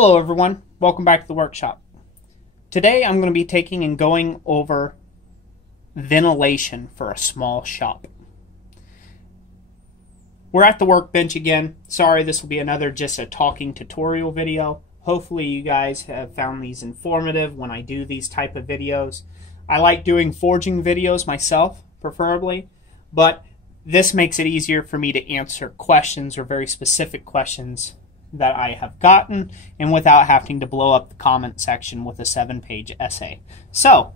Hello everyone, welcome back to the workshop. Today I'm going to be taking and going over ventilation for a small shop. We're at the workbench again. Sorry, this will be another just a talking tutorial video. Hopefully you guys have found these informative when I do these type of videos. I like doing forging videos myself, preferably, but this makes it easier for me to answer questions or very specific questions that I have gotten, and without having to blow up the comment section with a 7-page essay. So,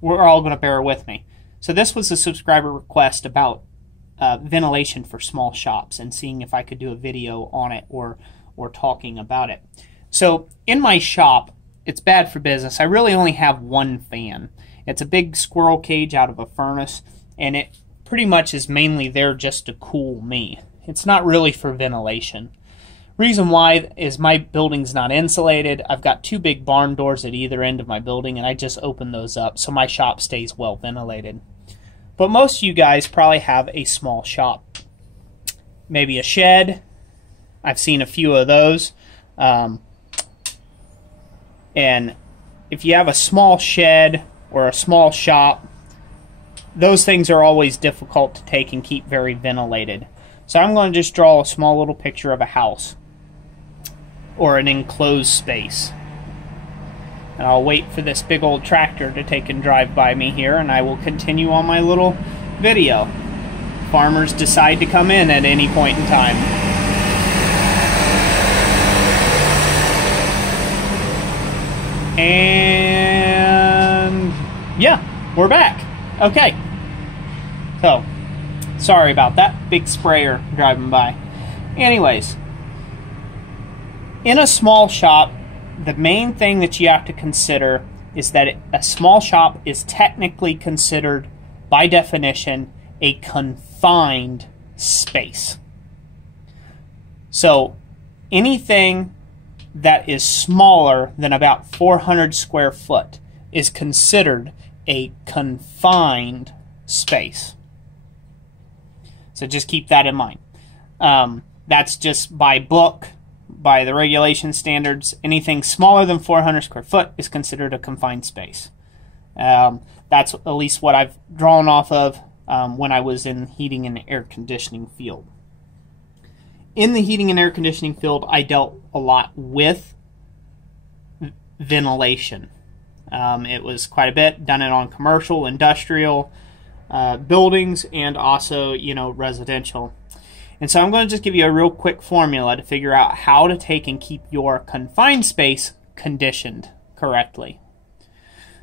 we're all going to bear with me. So this was a subscriber request about ventilation for small shops and seeing if I could do a video on it or talking about it. So, in my shop, it's bad for business. I really only have one fan. It's a big squirrel cage out of a furnace, and it pretty much is mainly there just to cool me. It's not really for ventilation. Reason why is my building's not insulated. I've got two big barn doors at either end of my building, and I just open those up so my shop stays well ventilated. But most of you guys probably have a small shop. Maybe a shed. I've seen a few of those. And if you have a small shed or a small shop, those things are always difficult to take and keep very ventilated. So I'm going to just draw a small little picture of a house or an enclosed space. And I'll wait for this big old tractor to take and drive by me here, and I will continue on my little video. Farmers decide to come in at any point in time. And yeah, we're back. Okay. So, sorry about that big sprayer driving by. Anyways, in a small shop, the main thing that you have to consider is that a small shop is technically considered, by definition, a confined space. So, anything that is smaller than about 400 square foot is considered a confined space. So just keep that in mind. That's just by book, by the regulation standards. Anything smaller than 400 square foot is considered a confined space. That's at least what I've drawn off of when I was in heating and air conditioning field. In the heating and air conditioning field, I dealt a lot with ventilation. It was quite a bit, done it on commercial, industrial, buildings, and also, residential. And so I'm going to just give you a real quick formula to figure out how to take and keep your confined space conditioned correctly.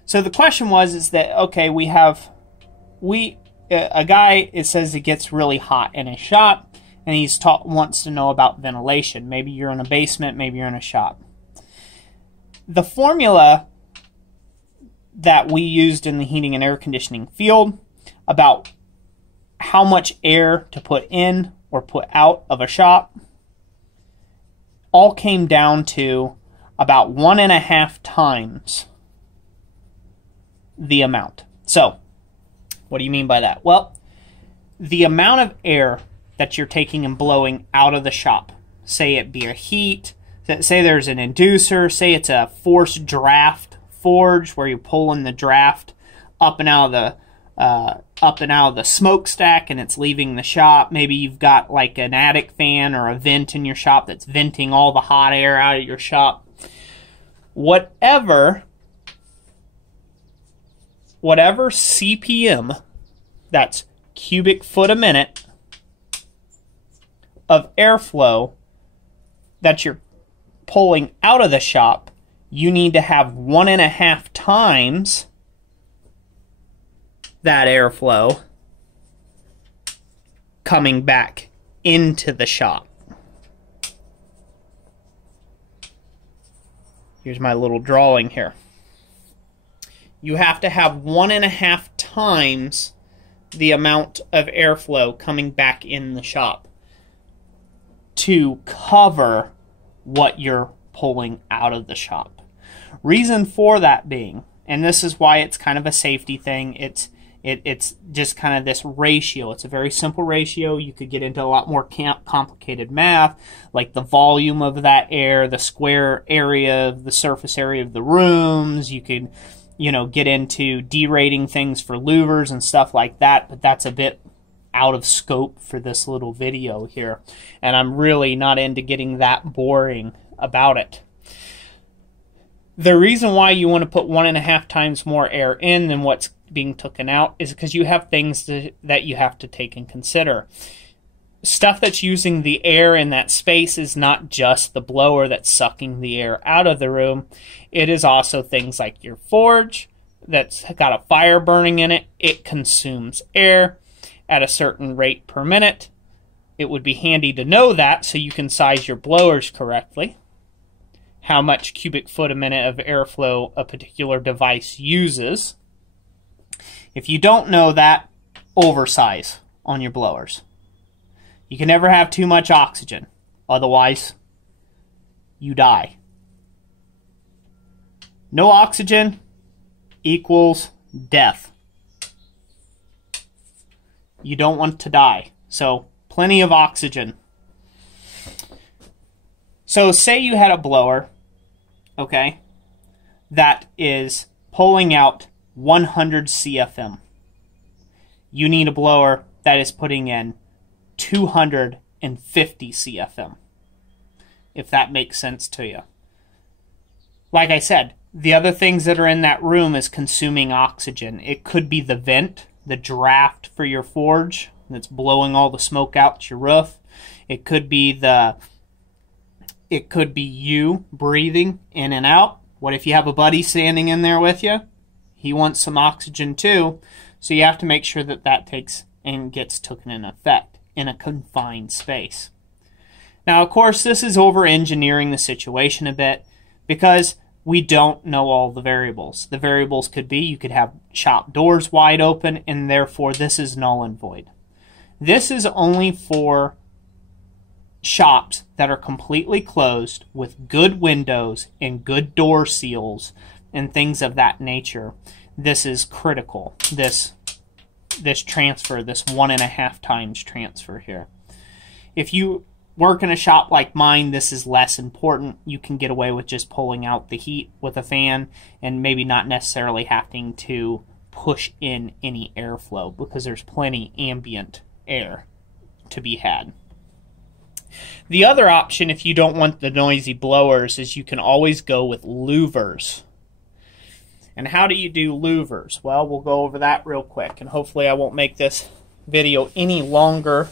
So the question is that, okay, a guy, it says it gets really hot in his shop, and wants to know about ventilation. Maybe you're in a basement, maybe you're in a shop. The formula that we used in the heating and air conditioning field about how much air to put in or put out of a shop all came down to about 1.5 times the amount. So, what do you mean by that? Well, the amount of air that you're taking and blowing out of the shop, say it be a heat, say there's an inducer, say it's a forced draft forge where you're pulling the draft up and out of the smokestack and it's leaving the shop. Maybe you've got like an attic fan or a vent in your shop that's venting all the hot air out of your shop. Whatever CPM, that's cubic foot a minute, of airflow that you're pulling out of the shop, you need to have 1.5 times that airflow coming back into the shop. Here's my little drawing here. You have to have 1.5 times the amount of airflow coming back in the shop to cover what you're pulling out of the shop. Reason for that being, and this is why it's kind of a safety thing, it's It's just kind of this ratio. It's a very simple ratio. You could get into a lot more complicated math, like the volume of that air, the square area, the surface area of the rooms. You could, get into derating things for louvers and stuff like that, but that's a bit out of scope for this little video here. And I'm really not into getting that boring about it. The reason why you want to put 1.5 times more air in than what's being taken out is because you have things that you have to take and consider. Stuff that's using the air in that space is not just the blower that's sucking the air out of the room. It is also things like your forge that's got a fire burning in it. It consumes air at a certain rate per minute. It would be handy to know that so you can size your blowers correctly. How much cubic foot a minute of airflow a particular device uses. If you don't know that, oversize on your blowers. You can never have too much oxygen, otherwise you die. No oxygen equals death. You don't want to die, so plenty of oxygen. So say you had a blower, okay, that is pulling out 100 CFM. You need a blower that is putting in 250 CFM, if that makes sense to you. Like I said, the other things that are in that room is consuming oxygen. It could be the vent, the draft for your forge that's blowing all the smoke out your roof. It could be you breathing in and out. What if you have a buddy standing in there with you? He wants some oxygen too, so you have to make sure that that takes and gets taken in effect in a confined space. Now, of course, this is over-engineering the situation a bit because we don't know all the variables. The variables could be you could have shop doors wide open, and therefore this is null and void. This is only for shops that are completely closed with good windows and good door seals and things of that nature. This is critical. This transfer, this 1.5 times transfer here. If you work in a shop like mine, this is less important. You can get away with just pulling out the heat with a fan and maybe not necessarily having to push in any airflow because there's plenty ambient air to be had. The other option, if you don't want the noisy blowers, is you can always go with louvers. And how do you do louvers? Well, we'll go over that real quick, and hopefully I won't make this video any longer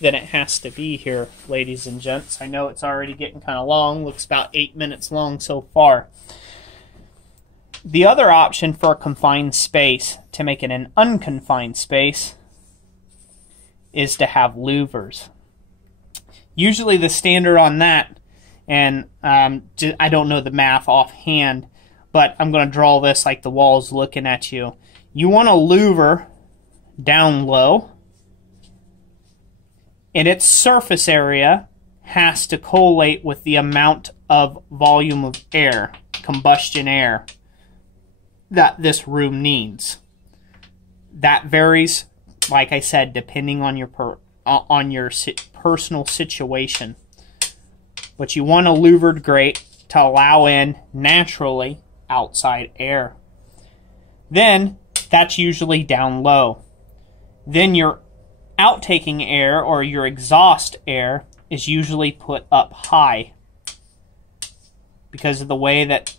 than it has to be here, ladies and gents. I know it's already getting kind of long. Looks about 8 minutes long so far. The other option for a confined space, to make it an unconfined space, is to have louvers. Usually the standard on that, and I don't know the math offhand, but I'm going to draw this like the wall's looking at you. You want a louver down low, and its surface area has to collate with the amount of volume of air, combustion air, that this room needs. That varies, like I said, depending on your personal situation. But you want a louvered grate to allow in naturally outside air. Then that's usually down low. Then your outtaking air or your exhaust air is usually put up high because of the way that,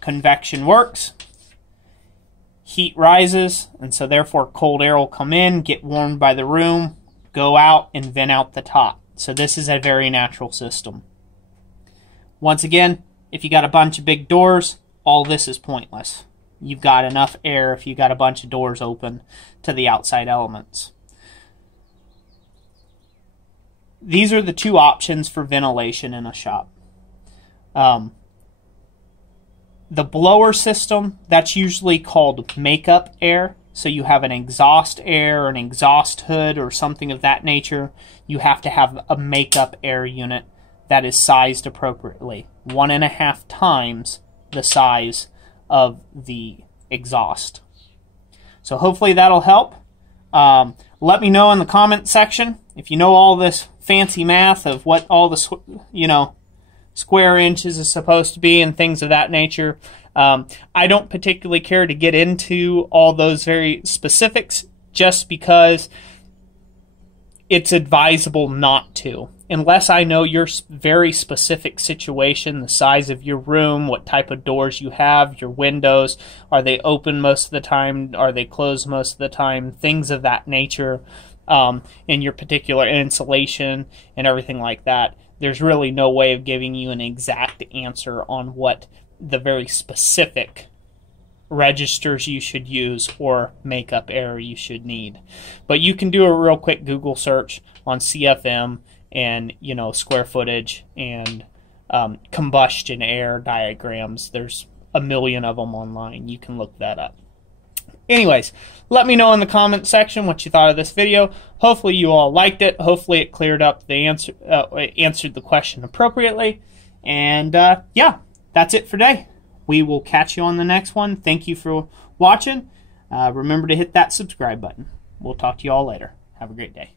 convection works. Heat rises, and so therefore cold air will come in, get warmed by the room, go out, and vent out the top. So this is a very natural system. Once again, if you got a bunch of big doors, all this is pointless. You've got enough air if you got a bunch of doors open to the outside elements. These are the two options for ventilation in a shop. The blower system, that's usually called makeup air. So you have an exhaust air or an exhaust hood or something of that nature. You have to have a makeup air unit that is sized appropriately. 1.5 times the size of the exhaust. So hopefully that'll help. Let me know in the comment section if you know all this fancy math of what all the square inches is supposed to be and things of that nature. I don't particularly care to get into all those very specifics just because it's advisable not to. Unless I know your very specific situation, the size of your room, what type of doors you have, your windows, are they open most of the time, are they closed most of the time, things of that nature, in your particular insulation and everything like that. There's really no way of giving you an exact answer on what the very specific registers you should use or makeup error you should need. But you can do a real quick Google search on CFM and square footage and combustion air diagrams. There's a million of them online. You can look that up. Anyways, let me know in the comment section what you thought of this video. Hopefully you all liked it. Hopefully it cleared up the answer, answered the question appropriately. And yeah, that's it for today. We will catch you on the next one. Thank you for watching. Remember to hit that subscribe button. We'll talk to you all later. Have a great day.